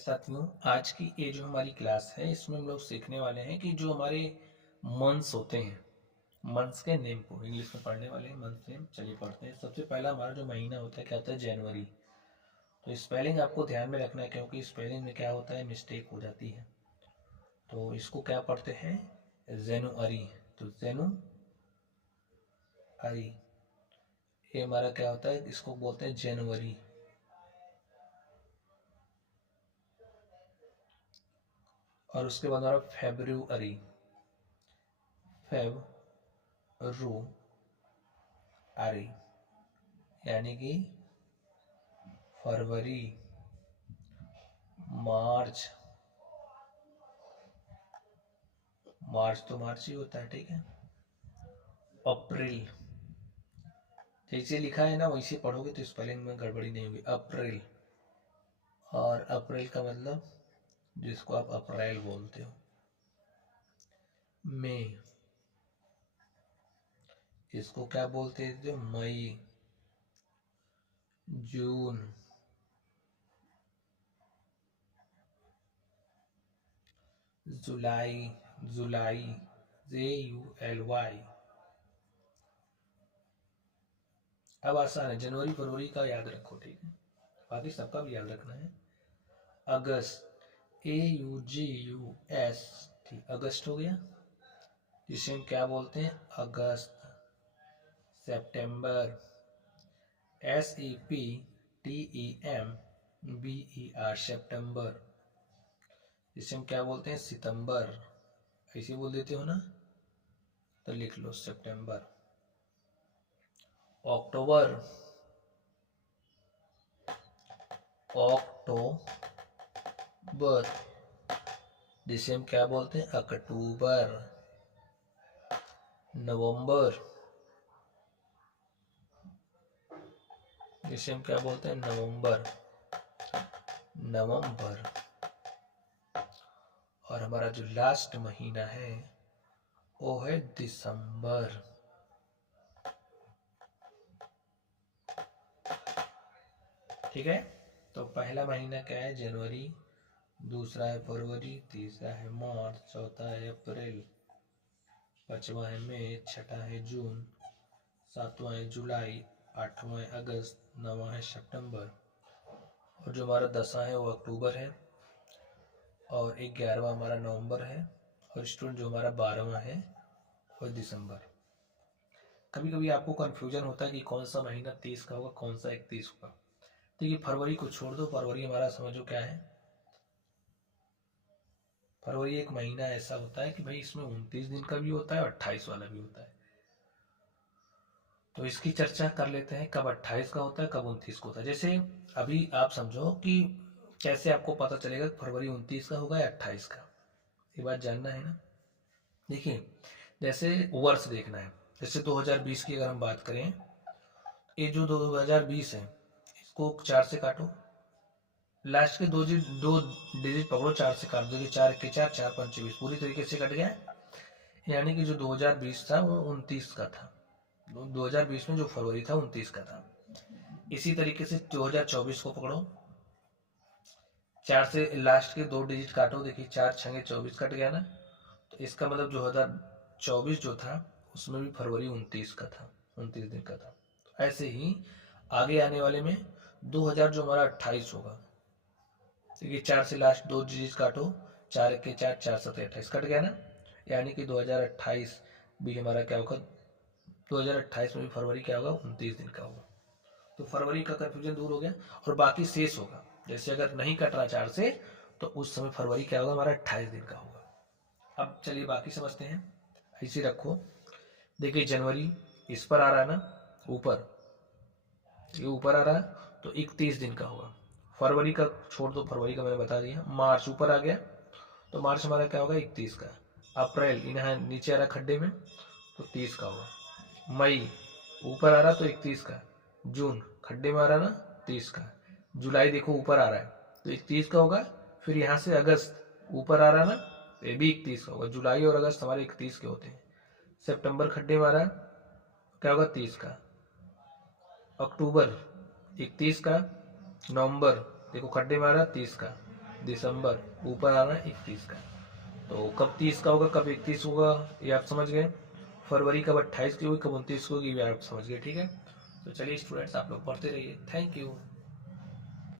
साथियों, आज की ये जो हमारी क्लास है इसमें हम लोग सीखने वाले हैं कि जो हमारे मंथ्स होते हैं, मंथ्स के नेम को इंग्लिश में पढ़ने वाले हैं। मंथ नेम चलिए पढ़ते हैं। सबसे पहला हमारा जो महीना होता है क्या होता है? जनवरी। तो स्पेलिंग आपको ध्यान में रखना है क्योंकि स्पेलिंग में क्या होता है, मिस्टेक हो जाती है। तो इसको क्या पढ़ते हैं? जेनुअरी। तो जेनुअरी ये हमारा क्या होता है, इसको बोलते हैं जनवरी। और उसके बाद हमारा फेब्रुअरी, फेब्रुअरी यानी कि फरवरी। मार्च, मार्च तो मार्च ही होता है, ठीक है। अप्रैल, जैसे लिखा है ना वैसे पढ़ोगे तो स्पेलिंग में गड़बड़ी नहीं होगी। अप्रैल, और अप्रैल का मतलब जिसको आप अप्रैल बोलते हो। मई, इसको क्या बोलते थे? मई। जून, जुलाई, जुलाई JULY। अब आसान है, जनवरी फरवरी का याद रखो, ठीक है। बाकी सबका भी याद रखना है। अगस्त, AUGUS, ठीक, अगस्त हो गया, जिसे हम क्या बोलते हैं? अगस्त। सितंबर, SEPTEMBER, सितंबर, जिसे हम क्या बोलते हैं? सितंबर। ऐसे बोल देते हो ना, तो लिख लो सितंबर। अक्टूबर, अक्टूबर, जिसे हम क्या बोलते हैं? अक्टूबर। नवंबर, जिसे हम क्या बोलते हैं? नवंबर, नवंबर। और हमारा जो लास्ट महीना है वो है दिसंबर। ठीक है। तो पहला महीना क्या है? जनवरी। दूसरा है फरवरी, तीसरा है मार्च, चौथा है अप्रैल, पांचवा है मई, छठा है जून, सातवां है जुलाई, आठवां है अगस्त, नौवां है सितंबर, और जो हमारा 10वां है वो अक्टूबर है, और 11वां हमारा नवंबर है, और स्टूडेंट जो हमारा 12वां है वो दिसंबर। कभी कभी आपको कंफ्यूजन होता है कि कौन सा महीना 30 का होगा, कौन सा 31 होगा। तो ये फरवरी को छोड़ दो, फरवरी हमारा समझो क्या है। फरवरी एक महीना ऐसा होता है कि भाई इसमें 29 दिन का भी होता है और 28 वाला भी होता है। तो इसकी चर्चा कर लेते हैं, कब 28 का होता है, कब 29 का होता है। जैसे अभी आप समझो कि कैसे आपको पता चलेगा फरवरी 29 का होगा या 28 का, ये बात जानना है ना। देखिए, जैसे वर्ष देखना है, जैसे 2020 की अगर हम बात करें, ये जो 2020 है इसको 4 से काटो, लास्ट के दो डिजिट पकड़ो, 4 से काट दो, 4 के 4, 4 5 20, पूरी तरीके से कट गया। यानी कि जो 2020 था वो 29 का था। 2020 में जो फरवरी था 29 का था। इसी तरीके से 2024 को पकड़ो, 4 से लास्ट के दो डिजिट काटो, देखिए 4 छंगे 24 कट गया ना। तो इसका मतलब 2024 जो था उसमें भी फरवरी 29 का था, 29 दिन का था। तो ऐसे ही आगे आने वाले में 2000 जो हमारा 28 होगा, देखिए 4 से लास्ट दो डिजिट काटो, 4 के 4, 4 7 28 कट गया ना। यानी कि 2028 भी हमारा क्या होगा? 2028 में भी फरवरी क्या होगा? 29 दिन का होगा। तो फरवरी का कंफ्यूजन दूर हो गया, और बाकी शेष होगा। जैसे अगर नहीं कट रहा 4 से, तो उस समय फरवरी क्या होगा? हमारा 28 दिन का होगा। अब चलिए बाकी समझते हैं। ऐसे रखो, देखिए जनवरी इस पर आ रहा है ना, ऊपर, ये ऊपर आ रहा है, तो 31 दिन का होगा। फरवरी का छोड़ दो, फरवरी का मैंने बता दिया। मार्च ऊपर आ गया, तो मार्च हमारा क्या होगा? 31 का। अप्रैल यहाँ नीचे आ रहा खड्डे में, तो 30 का होगा। मई ऊपर आ रहा तो 31 का। जून खड्डे में आ रहा ना, 30 का। जुलाई देखो ऊपर आ रहा है तो 31 का होगा। फिर यहाँ से अगस्त ऊपर आ रहा ना, तो ये भी 31 का होगा। जुलाई और अगस्त हमारे 31 के होते हैं। सितंबर खड्डे में आ रहा है, क्या होगा? 30 का। अक्टूबर 31 का। नवंबर देखो खड्डे में आ रहा है, 30 का। दिसंबर, ऊपर आ रहा है 31 का। तो कब 30 का होगा, कब 31 होगा, ये आप समझ गए। फरवरी कब 28 की होगी, कब 29 की होगी, ये आप समझ गए। ठीक है, तो चलिए स्टूडेंट्स, आप लोग पढ़ते रहिए। Thank you.